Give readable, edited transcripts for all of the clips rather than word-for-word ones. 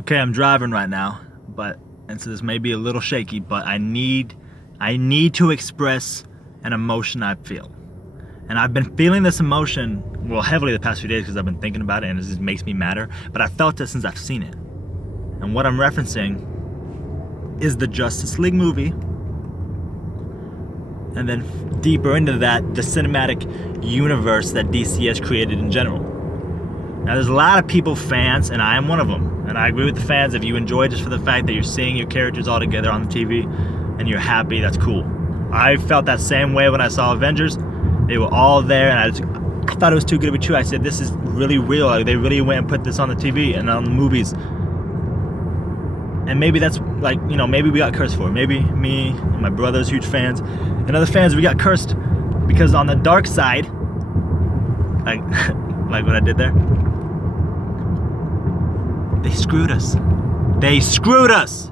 Okay, I'm driving right now, and so this may be a little shaky, but I need to express an emotion I feel. And I've been feeling this emotion, well, heavily the past few days because I've been thinking about it and it just makes me madder, but I felt it since I've seen it. And what I'm referencing is the Justice League movie, and then deeper into that, the cinematic universe that DC has created in general. Now, there's a lot of people, fans, and I am one of them, and I agree with the fans. If you enjoy just for the fact that you're seeing your characters all together on the TV and you're happy, that's cool. I felt that same way when I saw Avengers. They were all there, and I thought it was too good to be true. I said, this is really real. Like, they really went and put this on the TV and on the movies. And maybe that's like, maybe we got cursed for it. Maybe me and my brothers, huge fans, and other fans, we got cursed because on the dark side, like what I did there, they screwed us. They screwed us.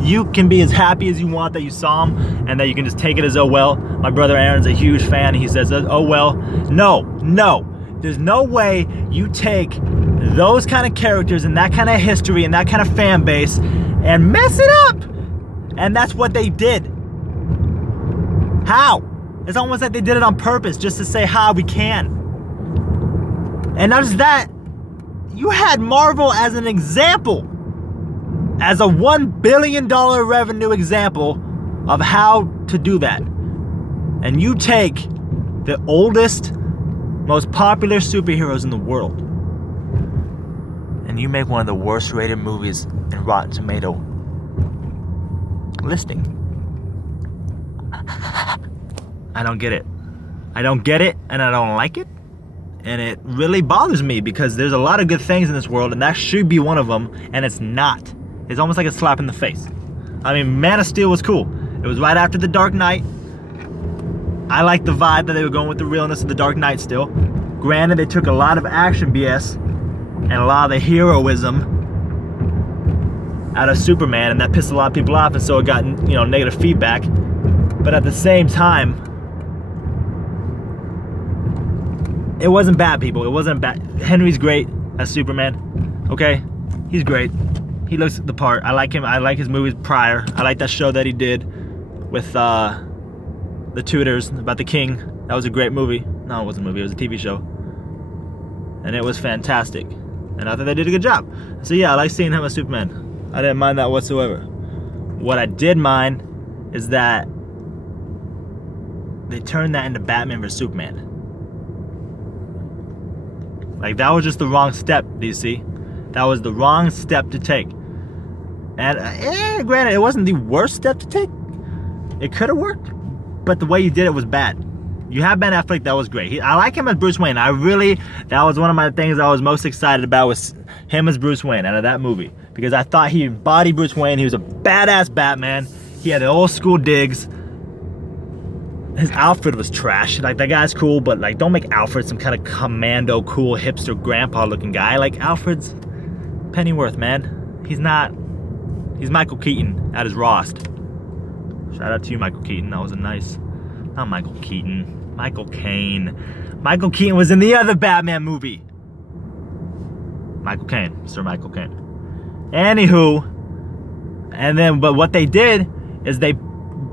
You can be as happy as you want that you saw him and that you can just take it as, oh well. My brother Aaron's a huge fan. He says, oh well. No. There's no way you take those kind of characters and that kind of history and that kind of fan base and mess it up. And that's what they did. How? It's almost like they did it on purpose just to say, we can. And not just that, you had Marvel as an example, as a $1 billion revenue example of how to do that. And you take the oldest, most popular superheroes in the world, and you make one of the worst rated movies in Rotten Tomato listing. I don't get it. I don't get it, and I don't like it. And it really bothers me because there's a lot of good things in this world, and that should be one of them, and it's not. It's almost like a slap in the face. I mean, Man of Steel was cool. It was right after The Dark Knight. I like the vibe that they were going with, the realness of The Dark Knight still. Granted, they took a lot of action BS and a lot of the heroism out of Superman, and that pissed a lot of people off, and so it got, negative feedback. But at the same time, it wasn't bad, people. It wasn't bad. Henry's great as Superman. Okay? He's great. He looks the part. I like him. I like his movies prior. I like that show that he did with the Tudors about the king. That was a great movie. No, it wasn't a movie. It was a TV show. And it was fantastic. And I thought they did a good job. So yeah, I like seeing him as Superman. I didn't mind that whatsoever. What I did mind is that they turned that into Batman vs Superman. Like, that was just the wrong step, DC. That was the wrong step to take. And granted, it wasn't the worst step to take. It could have worked, but the way you did it was bad. You have Ben Affleck, that was great. I like him as Bruce Wayne. That was one of my things I was most excited about, was him as Bruce Wayne out of that movie. Because I thought he embodied Bruce Wayne. He was a badass Batman. He had the old school digs. His outfit was trash. Like, that guy's cool, but like, don't make Alfred some kind of commando, cool, hipster, grandpa looking guy. Like, Alfred's Pennyworth, man. He's not. He's Michael Keaton at his rawest. Shout out to you, Michael Keaton. That was a nice. Not Michael Keaton. Michael Caine. Michael Keaton was in the other Batman movie. Michael Caine. Sir Michael Caine. Anywho. But what they did is they,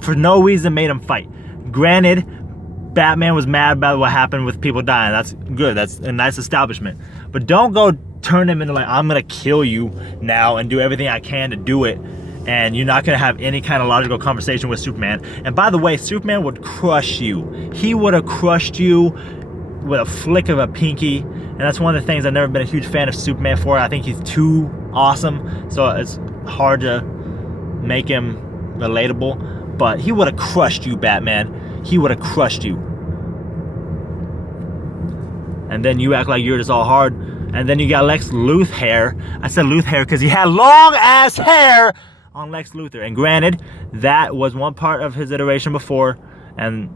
for no reason, made him fight. Granted, Batman was mad about what happened with people dying. That's good. That's a nice establishment. But don't go turn him into like, I'm gonna kill you now and do everything I can to do it, and you're not gonna have any kind of logical conversation with Superman. And by the way, Superman would crush you. He would have crushed you with a flick of a pinky. And that's one of the things I've never been a huge fan of Superman for. I think he's too awesome, so it's hard to make him relatable. But he would have crushed you, Batman. He would have crushed you. And then you act like you're just all hard. And then you got Lex Luthor hair. I said Luthor hair because he had long ass hair on Lex Luthor. And granted, that was one part of his iteration before, and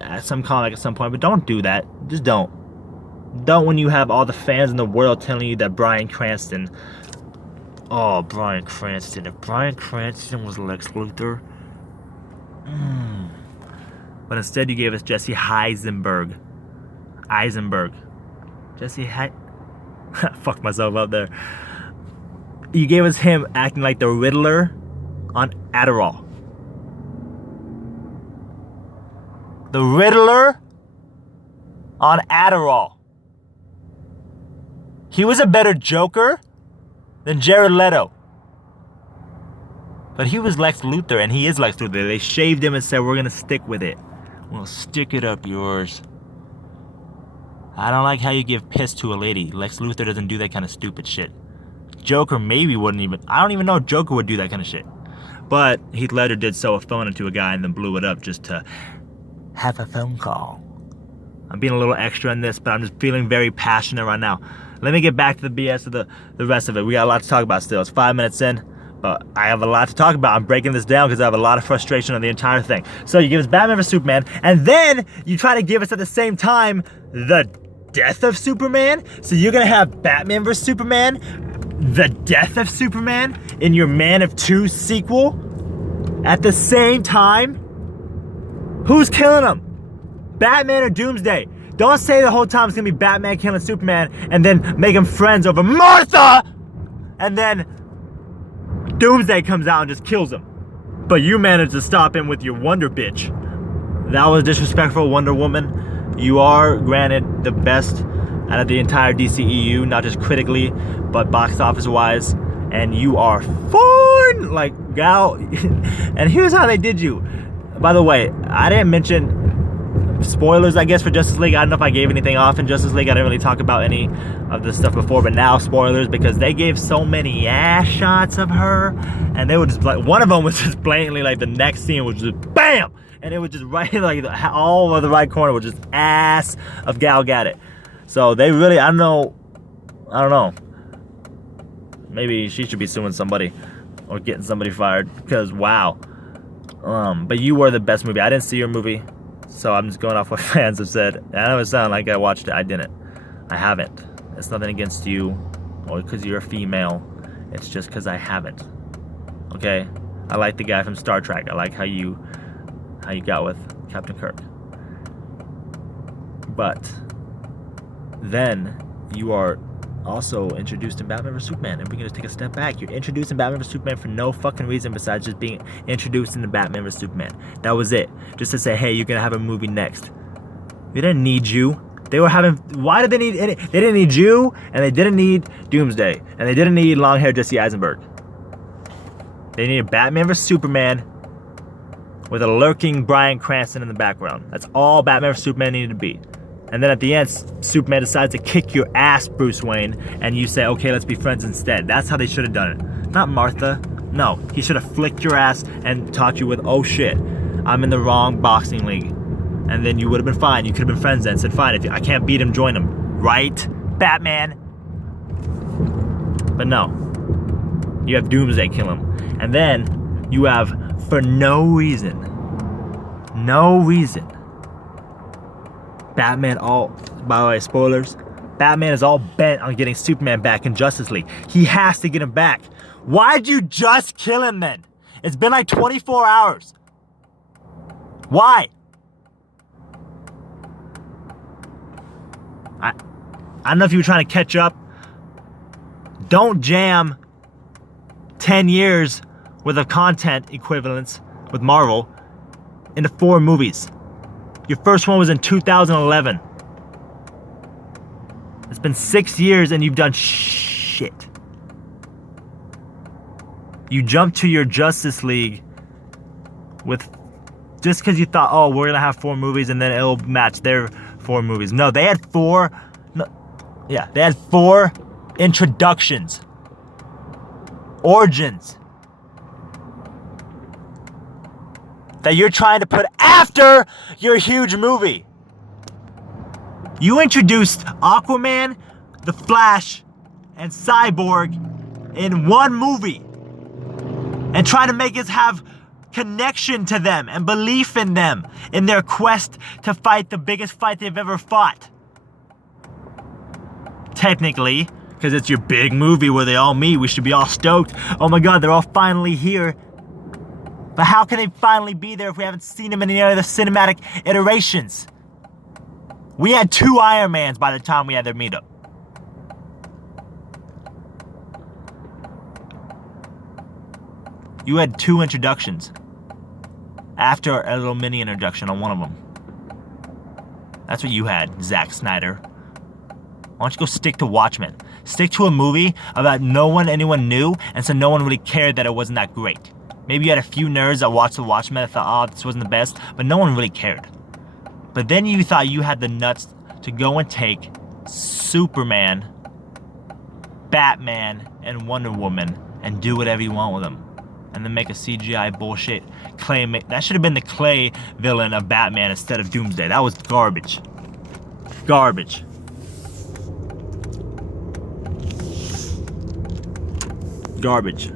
at some comic at some point. But don't do that. Just don't. Don't when you have all the fans in the world telling you that Bryan Cranston. Oh, Bryan Cranston. If Bryan Cranston was Lex Luthor. But instead you gave us Jesse Eisenberg. Jesse Fucked myself up there. you gave us him acting like the Riddler on Adderall. The Riddler on Adderall. He was a better Joker than Jared Leto. But he was Lex Luthor, and he is Lex Luthor. They shaved him and said, we're gonna stick with it. Well, stick it up yours. I don't like how you give piss to a lady. Lex Luthor doesn't do that kind of stupid shit. Joker maybe wouldn't even... I don't even know if Joker would do that kind of shit. But Heath Ledger did sew a phone into a guy and then blew it up just to have a phone call. I'm being a little extra in this, but I'm just feeling very passionate right now. Let me get back to the BS of the rest of it. We got a lot to talk about still. It's 5 minutes in, but I have a lot to talk about. I'm breaking this down because I have a lot of frustration on the entire thing. So you give us Batman vs Superman, and then you try to give us at the same time the death of Superman. So you're gonna have Batman vs Superman, the death of Superman in your Man of Two sequel at the same time. Who's killing him? Batman or Doomsday? Don't say the whole time it's gonna be Batman killing Superman and then make them friends over Martha, and then Doomsday comes out and just kills him. But you managed to stop him with your Wonder Bitch. That was disrespectful, Wonder Woman. You are, granted, the best out of the entire DCEU, not just critically, but box office wise. And you are fun, like Gal. And here's how they did you. By the way, I didn't mention spoilers, I guess, for Justice League. I don't know if I gave anything off in Justice League. I didn't really talk about any of this stuff before, but now spoilers, because they gave so many ass shots of her, and they were just like, one of them was just blatantly like the next scene was just BAM! And it was just right, like all over the right corner was just ass of Gal Gadot. So they really, I don't know. Maybe she should be suing somebody or getting somebody fired, because wow. But you were the best movie. I didn't see your movie, so I'm just going off what fans have said. I know it sounded like I watched it. I didn't. I haven't. It's nothing against you or because you're a female. It's just because I haven't. Okay? I like the guy from Star Trek. I like how you got with Captain Kirk. But then you are also introduced in Batman vs Superman, and we're gonna take a step back. You're introduced in Batman vs Superman for no fucking reason besides just being introduced into Batman vs Superman. That was it. Just to say, hey, you're gonna have a movie next. They didn't need you. They were having... Why did they need any... They didn't need you, and they didn't need Doomsday, and they didn't need long-haired Jesse Eisenberg. They needed Batman vs Superman with a lurking Bryan Cranston in the background. That's all Batman vs Superman needed to be. And then at the end, Superman decides to kick your ass, Bruce Wayne, and you say, okay, let's be friends instead. That's how they should have done it. Not Martha. No, he should have flicked your ass and taught you with, oh shit, I'm in the wrong boxing league. And then you would have been fine. You could have been friends then. Said, fine, if I can't beat him, join him. Right, Batman? But no. You have Doomsday kill him. And then you have, for no reason, Batman by the way, spoilers, Batman is all bent on getting Superman back in Justice League. He has to get him back. Why'd you just kill him then? It's been like 24 hours. Why? I don't know if you were trying to catch up. Don't jam 10 years worth of content equivalents with Marvel into 4 movies. Your first one was in 2011. It's been 6 years and you've done shit. You jumped to your Justice League with just because you thought, oh, we're gonna have 4 movies and then it'll match their 4 movies. No, they had 4. They had 4 introductions, origins that you're trying to put after your huge movie. You introduced Aquaman, The Flash, and Cyborg in one movie and trying to make us have connection to them and belief in them in their quest to fight the biggest fight they've ever fought. Technically, because it's your big movie where they all meet, we should be all stoked. Oh my god, they're all finally here. But how can they finally be there if we haven't seen them in any other cinematic iterations? We had 2 Iron Mans by the time we had their meetup. You had 2 introductions after a little mini introduction on one of them. That's what you had, Zack Snyder. Why don't you go stick to Watchmen? Stick to a movie about anyone knew, and so no one really cared that it wasn't that great. Maybe you had a few nerds that watched the Watchmen and thought, oh, this wasn't the best, but no one really cared. But then you thought you had the nuts to go and take Superman, Batman, and Wonder Woman and do whatever you want with them. And then make a CGI bullshit Clay. That should have been the Clay villain of Batman instead of Doomsday. That was garbage. Garbage. Garbage.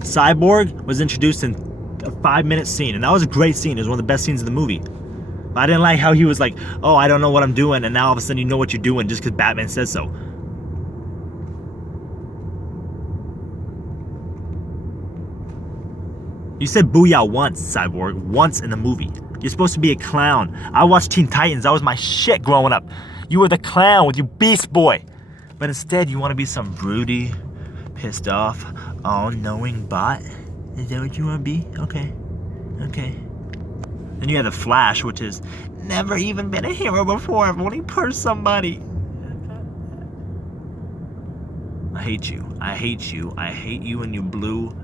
Cyborg was introduced in a 5-minute scene, and that was a great scene. It was one of the best scenes of the movie. But I didn't like how he was like, oh, I don't know what I'm doing, and now all of a sudden you know what you're doing just because Batman says so. You said booyah once, Cyborg, once in the movie. You're supposed to be a clown. I watched Teen Titans. That was my shit growing up. You were the clown with your Beast Boy. But instead, you want to be some broody, pissed off, all-knowing bot? Is that what you want to be? Okay. Okay. Then you have the Flash, which has never even been a hero before. I've only punched somebody. I hate you. I hate you. I hate you and your blue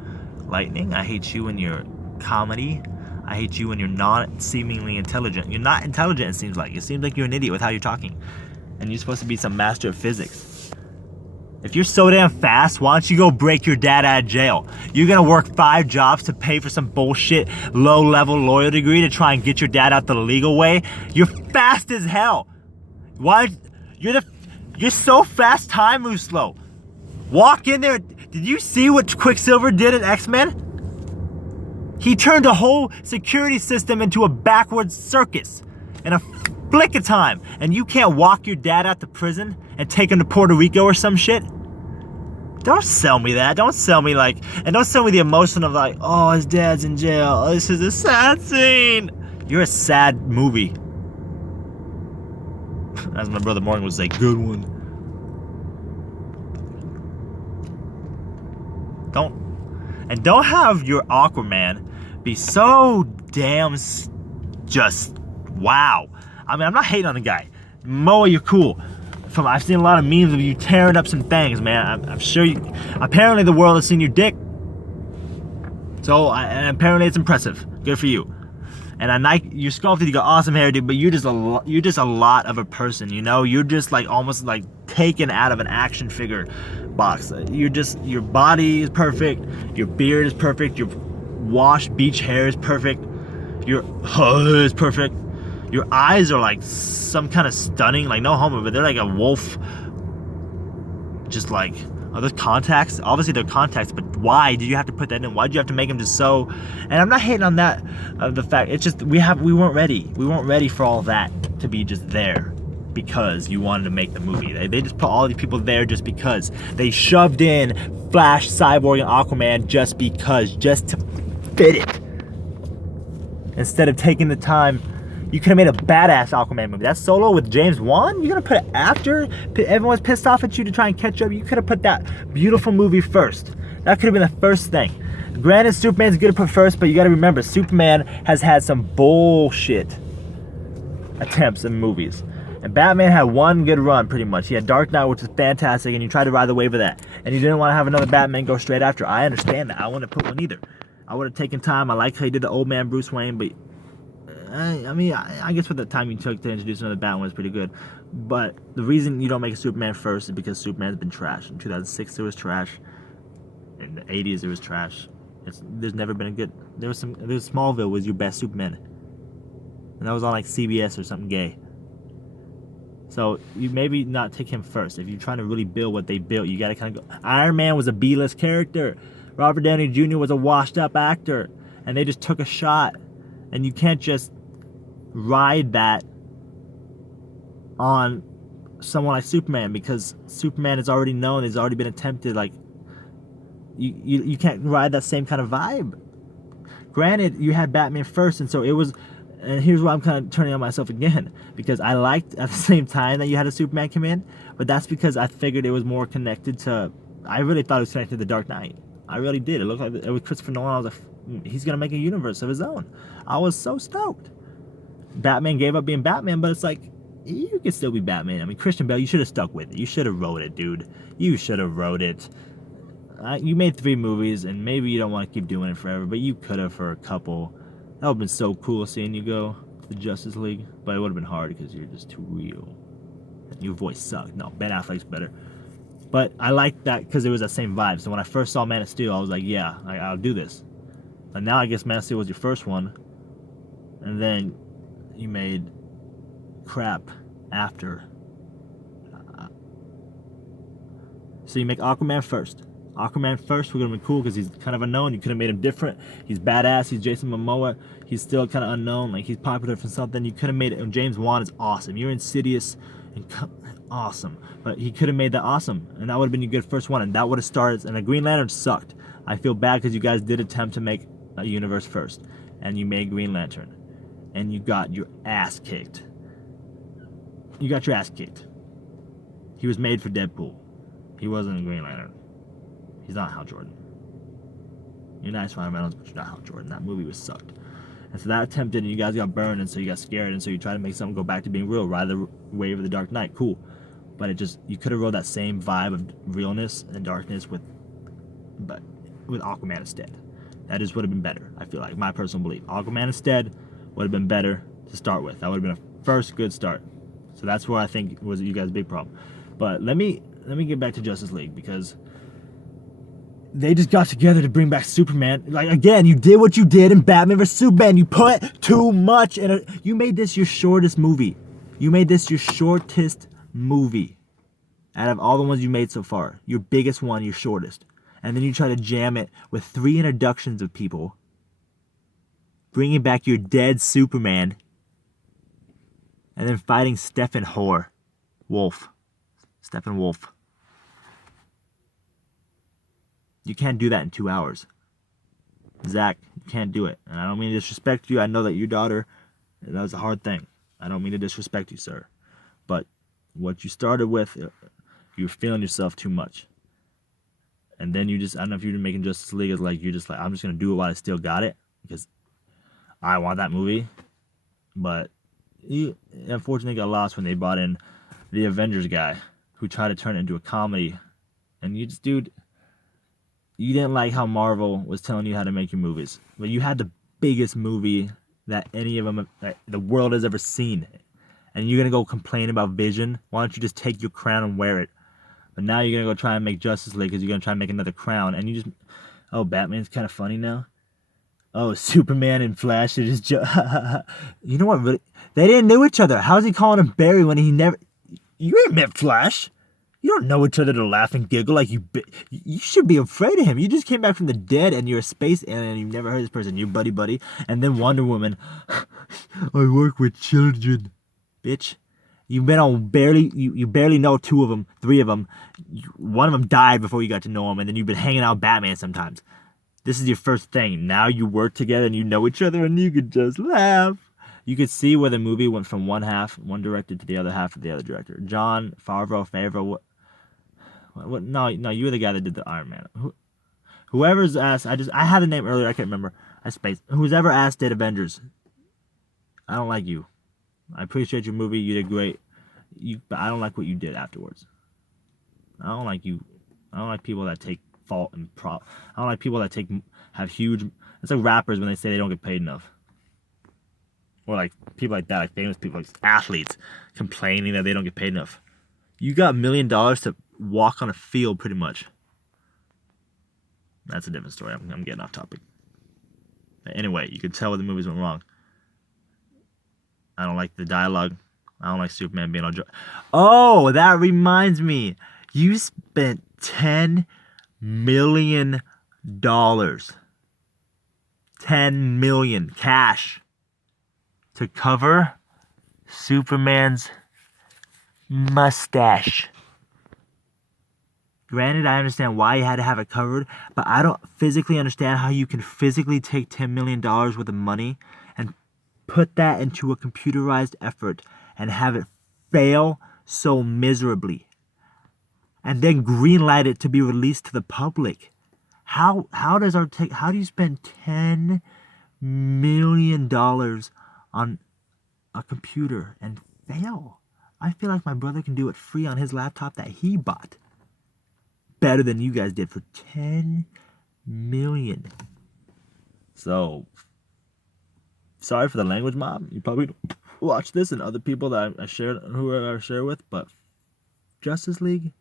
lightning. I hate you and your comedy. I hate you and you're not seemingly intelligent. You're not intelligent, it seems like. It seems like you're an idiot with how you're talking. And you're supposed to be some master of physics. If you're so damn fast, why don't you go break your dad out of jail? You're gonna work 5 jobs to pay for some bullshit low-level lawyer degree to try and get your dad out the legal way? You're fast as hell. Why? You're so fast, time moves slow. Walk in there. Did you see what Quicksilver did in X-Men? He turned a whole security system into a backwards circus in a flick of time. And you can't walk your dad out to prison and take him to Puerto Rico or some shit? Don't sell me that. Don't sell me and don't sell me the emotion of oh, his dad's in jail. Oh, this is a sad scene. You're a sad movie. As my brother Morgan would say, good one. Don't have your Aquaman be so damn just wow. I mean, I'm not hating on the guy. Moa, you're cool. I've seen a lot of memes of you tearing up some things, man. I'm sure you. Apparently, the world has seen your dick. So, and apparently, it's impressive. Good for you. And I like you sculpted. You got awesome hair, dude. But you're just a lot of a person. You know, you're just almost taken out of an action figure box. Your body is perfect. Your beard is perfect. Your washed beach hair is perfect. Your hood is perfect. Your eyes are some kind of stunning, no homo, but they're like a wolf. Just are those contacts? Obviously they're contacts, but why did you have to put that in? Why did you have to make them just so? And I'm not hating on that, the fact, it's just, we weren't ready. We weren't ready for all that to be just there because you wanted to make the movie. They just put all these people there just because. They shoved in Flash, Cyborg, and Aquaman just because, just to fit it. Instead of taking the time. You could have made a badass Aquaman movie. That Solo with James Wan, you're gonna put it after everyone's pissed off at you to try and catch up. You could have put that beautiful movie first. That could have been the first thing. Granted, Superman's good to put first, but you gotta remember, Superman has had some bullshit attempts in movies. And Batman had one good run, pretty much. He had Dark Knight, which was fantastic, and you tried to ride the wave of that. And you didn't want to have another Batman go straight after. I understand that. I wouldn't put one either. I would have taken time. I like how he did the old man Bruce Wayne, but I guess for the time you took to introduce another Batman was pretty good. But the reason you don't make a Superman first is because Superman's been trash. In 2006 it was trash. In the 80s it was trash. There's never been a good. There was Smallville was your best Superman, and that was on CBS or something gay. So you maybe not take him first. If you're trying to really build what they built, you gotta kind of go. Iron Man was a B-list character. Robert Downey Jr. was a washed-up actor, and they just took a shot. And you can't just ride that on someone like Superman, because Superman is already known, has already been attempted. You can't ride that same kind of vibe. Granted, you had Batman first, and so it was. And here's why I'm kind of turning on myself again, because I liked at the same time that you had a Superman come in, but that's because I figured it was more connected to. I really thought it was connected to The Dark Knight. I really did. It looked like it was Christopher Nolan. I was like, he's gonna make a universe of his own. I was so stoked. Batman gave up being Batman, but it's like, you could still be Batman. I mean, Christian Bale, you should have stuck with it. You should have wrote it, dude. You should have wrote it. You made 3 movies, and maybe you don't want to keep doing it forever, but you could have for a couple. That would have been so cool seeing you go to the Justice League, but it would have been hard because you're just too real. And your voice sucked. No, Ben Affleck's better. But I liked that because it was that same vibe. So when I first saw Man of Steel, I was like, yeah, I'll do this. But now I guess Man of Steel was your first one, and then you made crap after. So you make Aquaman first. Aquaman first would have been cool because he's kind of unknown. You could have made him different. He's badass. He's Jason Momoa. He's still kind of unknown. Like, he's popular from something. You could have made it. And James Wan is awesome. You're Insidious and awesome. But he could have made that awesome. And that would have been your good first one. And that would have started. And the Green Lantern sucked. I feel bad because you guys did attempt to make a universe first. And you made Green Lantern. And you got your ass kicked. You got your ass kicked. He was made for Deadpool. He wasn't a Green Lantern. He's not Hal Jordan. You're nice, Ryan Reynolds, but you're not Hal Jordan. That movie was sucked. And so that attempt did, and you guys got burned, and so you got scared, and so you tried to make something go back to being real, ride the wave of the Dark Knight. Cool. But it just, you could have wrote that same vibe of realness and darkness with Aquaman instead. That just would have been better, I feel like. My personal belief. Aquaman instead would have been better to start with. That would have been a first good start. So that's where I think was you guys' big problem. But let me get back to Justice League, because they just got together to bring back Superman. Like, again, you did what you did in Batman vs Superman. You put too much in it. You made this your shortest movie. You made this your shortest movie out of all the ones you made so far. Your biggest one, your shortest. And then you try to jam it with 3 introductions of people, bringing back your dead Superman, and then fighting Steppenwolf. You can't do that in 2 hours. Zach, you can't do it. And I don't mean to disrespect you. I know that your daughter, that was a hard thing. I don't mean to disrespect you, sir. But what you started with, you were feeling yourself too much. And then you just, I don't know if you're making Justice League, it's like, you're just like, I'm just going to do it while I still got it, because I want that movie. But you unfortunately got lost when they brought in the Avengers guy, who tried to turn it into a comedy. And you just, dude, you didn't like how Marvel was telling you how to make your movies. But you had the biggest movie that any of them, that the world has ever seen. And you're going to go complain about Vision? Why don't you just take your crown and wear it? But now you're going to go try and make Justice League because you're going to try and make another crown. And you just, oh, Batman's kind of funny now? Oh, Superman and Flash are just, you know what, really? They didn't know each other. How's he calling him Barry when he never, you ain't met Flash. You don't know each other to laugh and giggle like you should be afraid of him. You just came back from the dead and you're a space alien and you've never heard this person. You're buddy. And then Wonder Woman, I work with children. Bitch, you've been on barely, you barely know 2 of them, 3 of them. One of them died before you got to know him, and then you've been hanging out with Batman sometimes. This is your first thing. Now you work together and you know each other and you could just laugh. You could see where the movie went from one director to the other half of the other director. John Favreau, what? No, you were the guy that did the Iron Man. Whoever's asked, I had the name earlier, I can't remember. I spaced. Who's ever asked did Avengers. I don't like you. I appreciate your movie, you did great. But I don't like what you did afterwards. I don't like you. I don't like people that take fault and I don't like people that have huge. It's like rappers when they say they don't get paid enough. Or like people like that, like famous people, like athletes, complaining that they don't get paid enough. You got $1 million to walk on a field, pretty much. That's a different story. I'm getting off topic. Anyway, you could tell where the movies went wrong. I don't like the dialogue. I don't like Superman being all Oh, that reminds me. You spent $10 million. $10 million cash to cover Superman's mustache. Granted, I understand why you had to have it covered, but I don't physically understand how you can physically take $10 million worth of money and put that into a computerized effort and have it fail so miserably, and then greenlight it to be released to the public. How do you spend $10 million on a computer and fail? I feel like my brother can do it free on his laptop that he bought. Better than you guys did for $10 million. So, sorry for the language mob. You probably watch this and other people that I share with, but Justice League,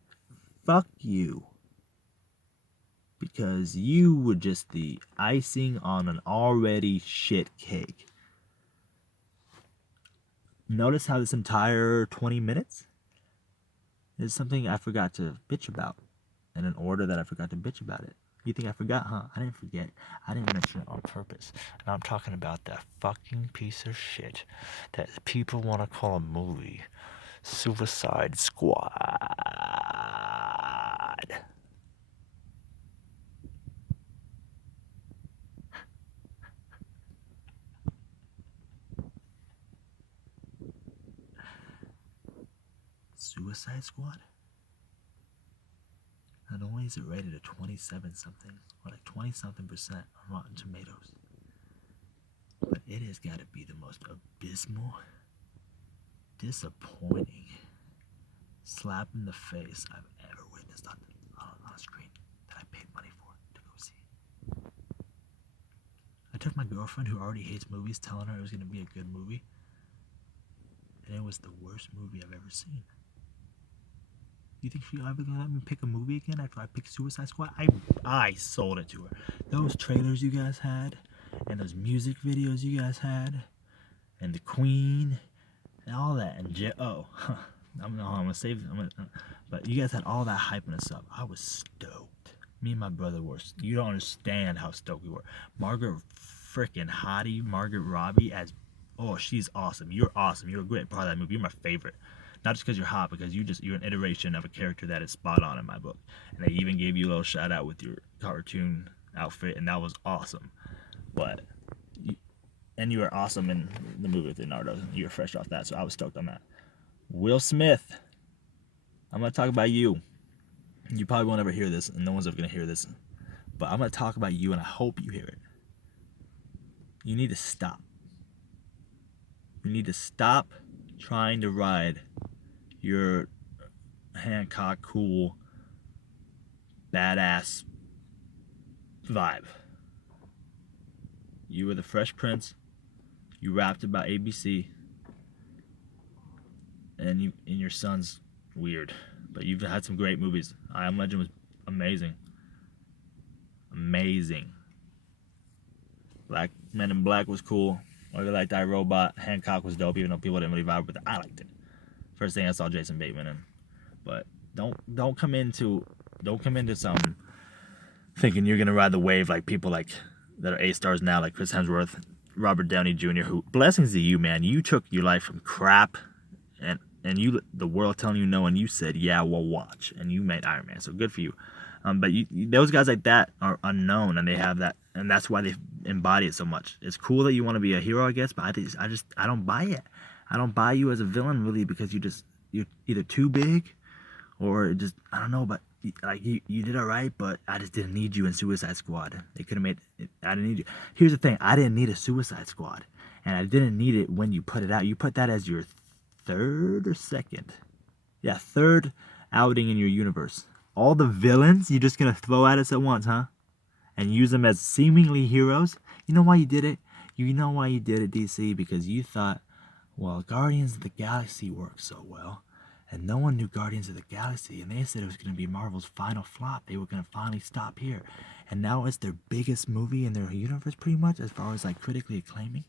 fuck you. Because you were just the icing on an already shit cake. Notice how this entire 20 minutes is something I forgot to bitch about. In an order that I forgot to bitch about it. You think I forgot, huh? I didn't forget. I didn't mention it on purpose. And I'm talking about that fucking piece of shit that people want to call a movie. Suicide Squad. Suicide Squad? Not only is it rated at 27 something, or like 20 something % on Rotten Tomatoes, but it has got to be the most abysmal, disappointing slap in the face I've ever witnessed on a screen that I paid money for to go see. I took my girlfriend, who already hates movies, telling her it was going to be a good movie, and it was the worst movie I've ever seen. You think she'll ever gonna let me pick a movie again after I picked Suicide Squad? I sold it to her. Those trailers you guys had, and those music videos you guys had, and the Queen, and all that, and I'm gonna save. But you guys had all that hyping us up. I was stoked. Me and my brother were. You don't understand how stoked we were. Margot Robbie as, she's awesome. You're awesome. You're a great part of that movie. You're my favorite. Not just because you're hot, because you're an iteration of a character that is spot on in my book. And they even gave you a little shout out with your cartoon outfit, and that was awesome. And you were awesome in the movie with Leonardo. You were fresh off that, so I was stoked on that. Will Smith, I'm gonna talk about you. You probably won't ever hear this, and no one's ever gonna hear this, but I'm gonna talk about you, and I hope you hear it. You need to stop. You need to stop trying to ride your Hancock cool badass vibe. You were the Fresh Prince. You rapped about ABC, and your son's weird, but you've had some great movies. I Am Legend was amazing. Men in Black was cool. I really liked iRobot. Hancock was dope, even though people didn't really vibe with it. I liked it. First thing I saw Jason Bateman in. But don't come into some thinking you're gonna ride the wave like people like that are A stars now, like Chris Hemsworth, Robert Downey Jr. Who, blessings to you, man. You took your life from crap, and the world telling you no, and you said, yeah, well, watch, and you made Iron Man. So good for you. But those guys like that are unknown, and they have that, and that's why they embody it so much. It's cool that you want to be a hero, I guess, but I don't buy it. I don't buy you as a villain, really, because you're either too big, or just, I don't know, but like you did all right, but I just didn't need you in Suicide Squad. They could have made it. I didn't need you. Here's the thing: I didn't need a Suicide Squad, and I didn't need it when you put it out. You put that as your third outing in your universe. All the villains you're just gonna throw at us at once, huh? And use them as seemingly heroes. You know why you did it? You know why you did it, DC? Because you thought, well, Guardians of the Galaxy worked so well, and no one knew Guardians of the Galaxy, and they said it was going to be Marvel's final flop. They were going to finally stop here, and now it's their biggest movie in their universe, pretty much, as far as like critically acclaiming.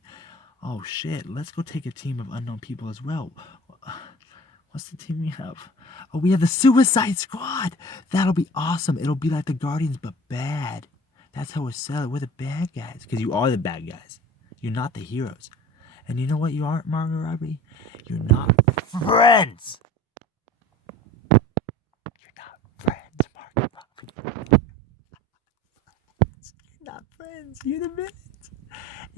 Oh shit, let's go take a team of unknown people as well. What's the team we have? Oh, we have the Suicide Squad. That'll be awesome. It'll be like the Guardians, but bad. That's how we sell it. We're the bad guys, because you are the bad guys. You're not the heroes. And you know what you aren't, Margot Robbie? You're not friends. You're not friends, Margot Robbie. You're not friends. You're the villains.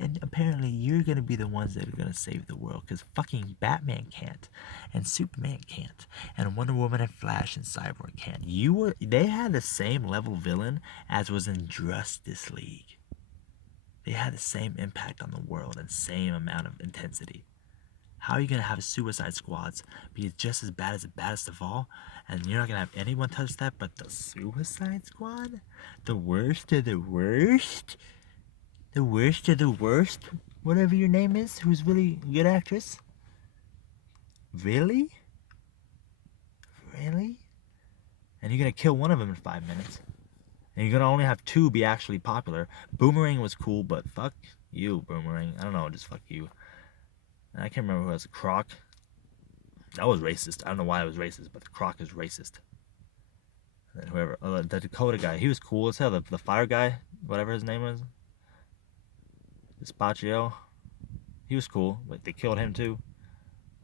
And apparently you're gonna be the ones that are gonna save the world, because fucking Batman can't, and Superman can't, and Wonder Woman and Flash and Cyborg can't. They had the same level villain as was in Justice League. They had the same impact on the world and same amount of intensity. How are you gonna have Suicide Squads be just as bad as the baddest of all, and you're not gonna have anyone touch that but the Suicide Squad? The worst of the worst? The worst of the worst? Whatever your name is, who's really a good actress? Really? Really? And you're gonna kill one of them in 5 minutes. And you're gonna only have 2 be actually popular. Boomerang was cool, but fuck you, Boomerang. I don't know, just fuck you. I can't remember who was Croc. That was racist. I don't know why it was racist, but the Croc is racist. And then whoever, the Dakota guy, he was cool as hell. The fire guy, whatever his name was, Spaccio, he was cool, but they killed him too.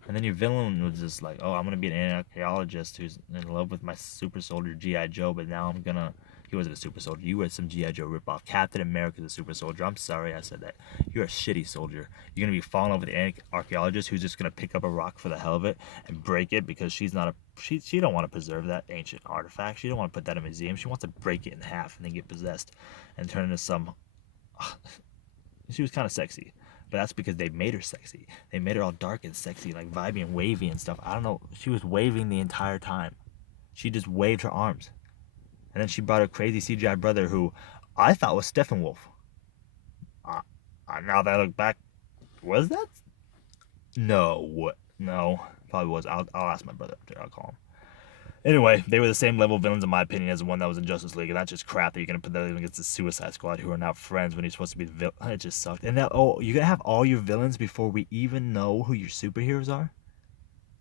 And then your villain was just like, oh, I'm gonna be an archaeologist who's in love with my super soldier G.I. Joe, but now I'm gonna. He wasn't a super soldier. You were some G.I. Joe ripoff. Captain America's a super soldier. I'm sorry I said that. You're a shitty soldier. You're going to be falling over the archaeologist who's just going to pick up a rock for the hell of it and break it because she's not a... She don't want to preserve that ancient artifact. She don't want to put that in a museum. She wants to break it in half and then get possessed and turn into some... She was kind of sexy. But that's because they made her sexy. They made her all dark and sexy, like vibey and wavy and stuff. I don't know. She was waving the entire time. She just waved her arms. And then she brought her crazy CGI brother who I thought was Steppenwolf. Now that I look back, was that? No. No. Probably was. I'll ask my brother up there. I'll call him. Anyway, they were the same level of villains in my opinion as the one that was in Justice League. And that's just crap that you're going to put that against the Suicide Squad who are now friends when you're supposed to be the villain. It just sucked. And now, you're going to have all your villains before we even know who your superheroes are?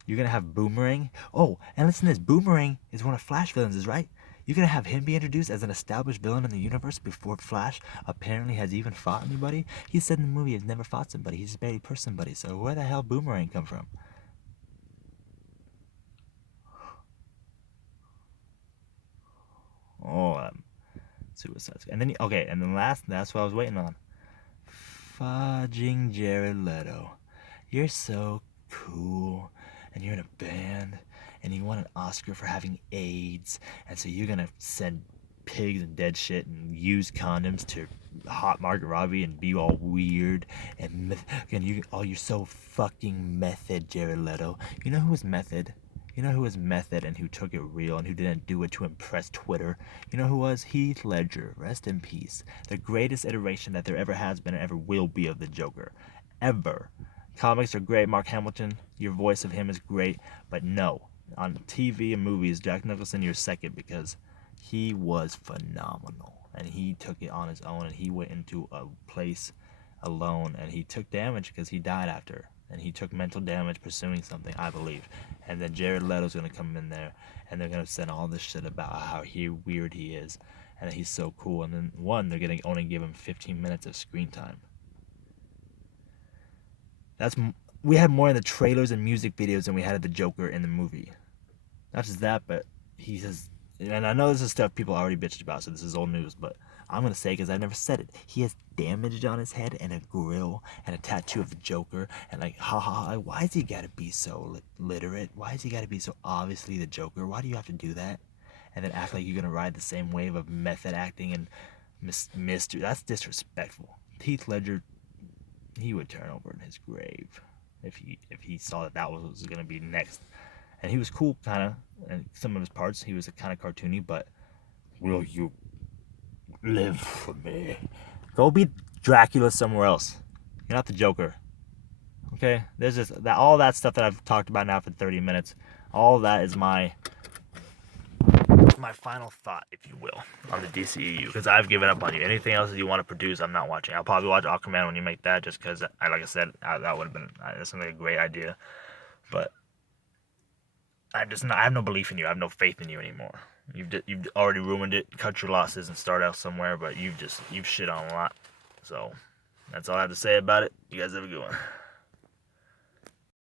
You're going to have Boomerang? Oh, and listen to this. Boomerang is one of Flash villains, right? You're going to have him be introduced as an established villain in the universe before Flash apparently has even fought anybody? He said in the movie he's never fought somebody. He's just barely pushed somebody. So where the hell Boomerang come from? Oh, Suicide Squad. And then, and then that's what I was waiting on. Fudging Jared Leto. You're so cool. And you're in a band. And you won an Oscar for having AIDS, and so you're gonna send pigs and dead shit and use condoms to hot Margot Robbie and be all weird and you're so fucking method, Jared Leto. You know who was method? You know who was method and who took it real and who didn't do it to impress Twitter? You know who was? Heath Ledger. Rest in peace. The greatest iteration that there ever has been and ever will be of the Joker, ever. Comics are great. Mark Hamilton, your voice of him is great, but no. On TV and movies, Jack Nicholson, you're second because he was phenomenal. And he took it on his own and he went into a place alone and he took damage because he died after. And he took mental damage pursuing something, I believe. And then Jared Leto's going to come in there and they're going to send all this shit about how weird he is and that he's so cool. And then they're going to only give him 15 minutes of screen time. We had more in the trailers and music videos than we had of the Joker in the movie. Not just that, but he says, and I know this is stuff people already bitched about, so this is old news, but I'm going to say because I've never said it. He has damage on his head and a grill and a tattoo of the Joker. And why has he got to be so literate? Why has he got to be so obviously the Joker? Why do you have to do that? And then act like you're going to ride the same wave of method acting and mystery. That's disrespectful. Heath Ledger, he would turn over in his grave if he saw that was going to be next. And he was cool, kind of, and some of his parts, he was kind of cartoony, but will you live for me? Go be Dracula somewhere else. You're not the Joker. Okay? There's just all that stuff that I've talked about now for 30 minutes. All that is my final thought, if you will, on the DCEU, because I've given up on you. Anything else that you want to produce, I'm not watching. I'll probably watch Aquaman when you make that, just because, like I said, that would have been that's a great idea. But I have no belief in you. I have no faith in you anymore. You've already ruined it. Cut your losses and start out somewhere. But you've shit on a lot. So that's all I have to say about it. You guys have a good one.